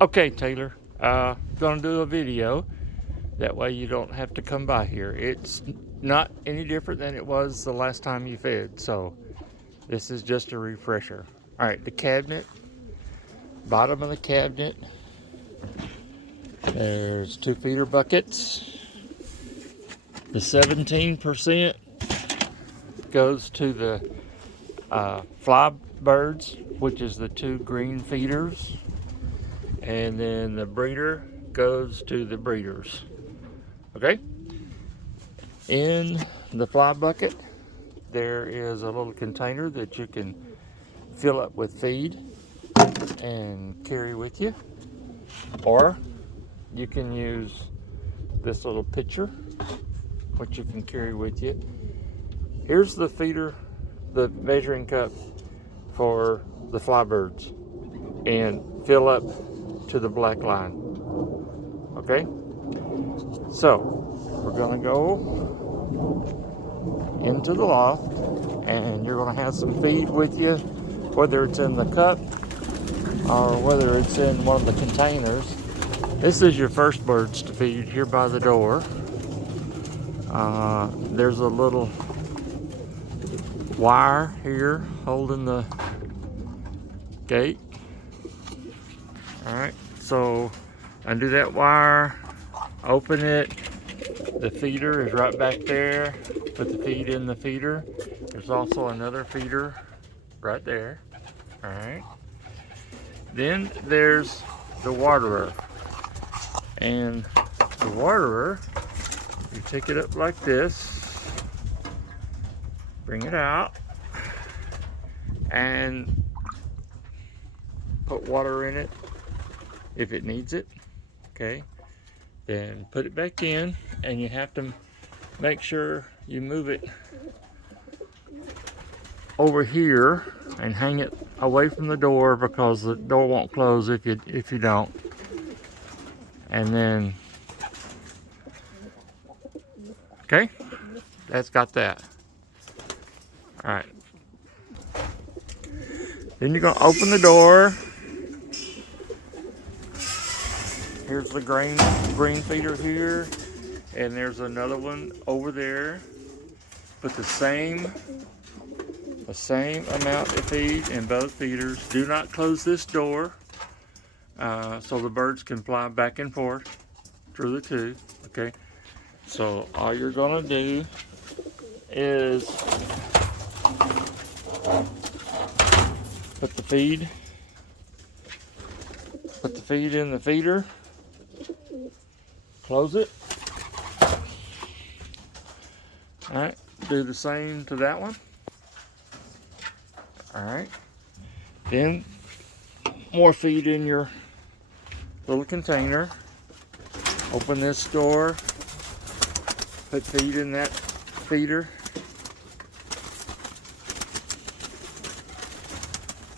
Okay, Taylor, gonna do a video. That way you don't have to come by here. It's not any different than it was the last time you fed, so this is just a refresher. All right, the cabinet, bottom of the cabinet, there's 2 feeder buckets. The 17% goes to the fly birds, which is the 2 green feeders, and then the breeder goes to the breeders. Okay? In the fly bucket, there is a little container that you can fill up with feed and carry with you, or you can use this little pitcher, which you can carry with you. Here's the feeder, the measuring cup for the fly birds, and fill up to the black line. Okay, so we're gonna go into the loft, and you're gonna have some feed with you, whether it's in the cup or whether it's in one of the containers. This is your first birds to feed here by the door. There's a little wire here holding the gate. All right, so undo that wire, open it. The feeder is right back there. Put the feed in the feeder. There's also another feeder right there. All right. Then there's the waterer. And the waterer, you take it up like this, bring it out, and put water in it if it needs it. Okay. Then put it back in, and you have to make sure you move it over here and hang it away from the door, because the door won't close if you don't. And then, okay, that's got that. All right. Then you're gonna open the door. Here's the green feeder here, and there's another one over there. Put the same amount of feed in both feeders. Do not close this door, so the birds can fly back and forth through the two. Okay, so all you're gonna do is put the feed in the feeder, close it. All right, do the same to that one. All right, then more feed in your little container. Open this door, put feed in that feeder.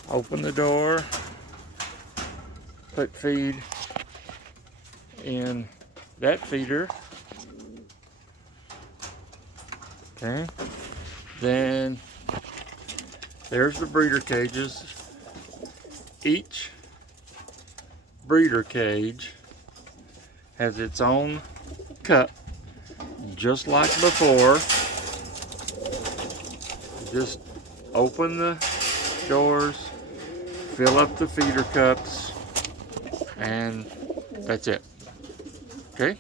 Open the door, put feed in that feeder. Okay, then there's the breeder cages. Each breeder cage has its own cup, just like before. Just open the doors, fill up the feeder cups, and that's it. Okay?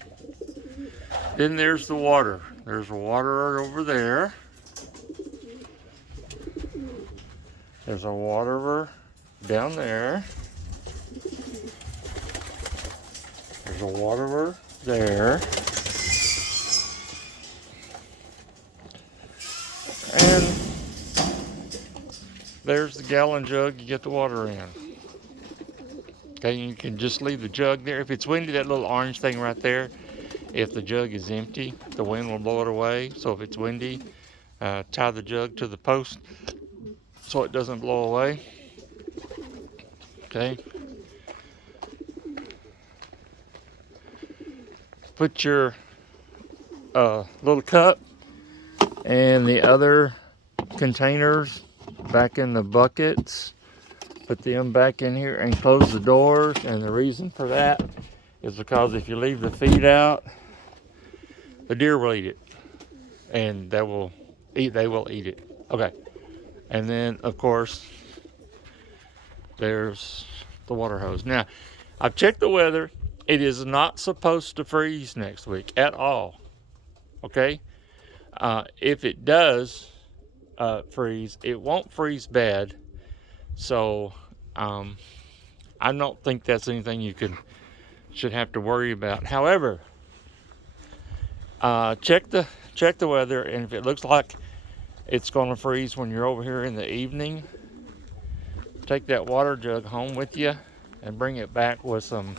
Then there's the water. There's a waterer over there. There's a waterer down there. There's a waterer there. And there's the gallon jug you get the water in. Okay, you can just leave the jug there. If it's windy, that little orange thing right there, if the jug is empty, the wind will blow it away. So if it's windy, tie the jug to the post so it doesn't blow away. Okay. Put your little cup and the other containers back in the buckets. put them back in here and close the doors. And the reason for that is because if you leave the feed out, the deer will eat it, and they will eat it. Okay. And then of course there's the water hose. Now, I've checked the weather. It is not supposed to freeze next week at all. Okay? If it does freeze, it won't freeze bad. So I don't think that's anything you should have to worry about. However, check the weather, and if it looks like it's going to freeze when you're over here in the evening, take that water jug home with you and bring it back with some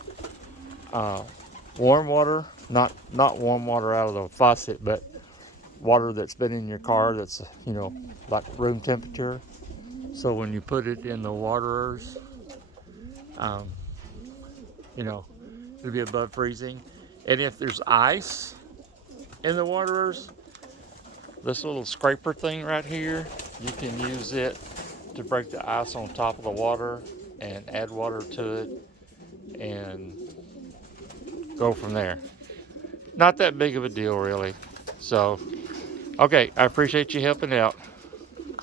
warm water, not warm water out of the faucet, but water that's been in your car that's, you know, like room temperature. So when you put it in the waterers, you know, it'll be above freezing. And if there's ice in the waterers, this little scraper thing right here, you can use it to break the ice on top of the water and add water to it and go from there. Not that big of a deal, really. So, okay, I appreciate you helping out.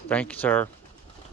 Thank you, sir.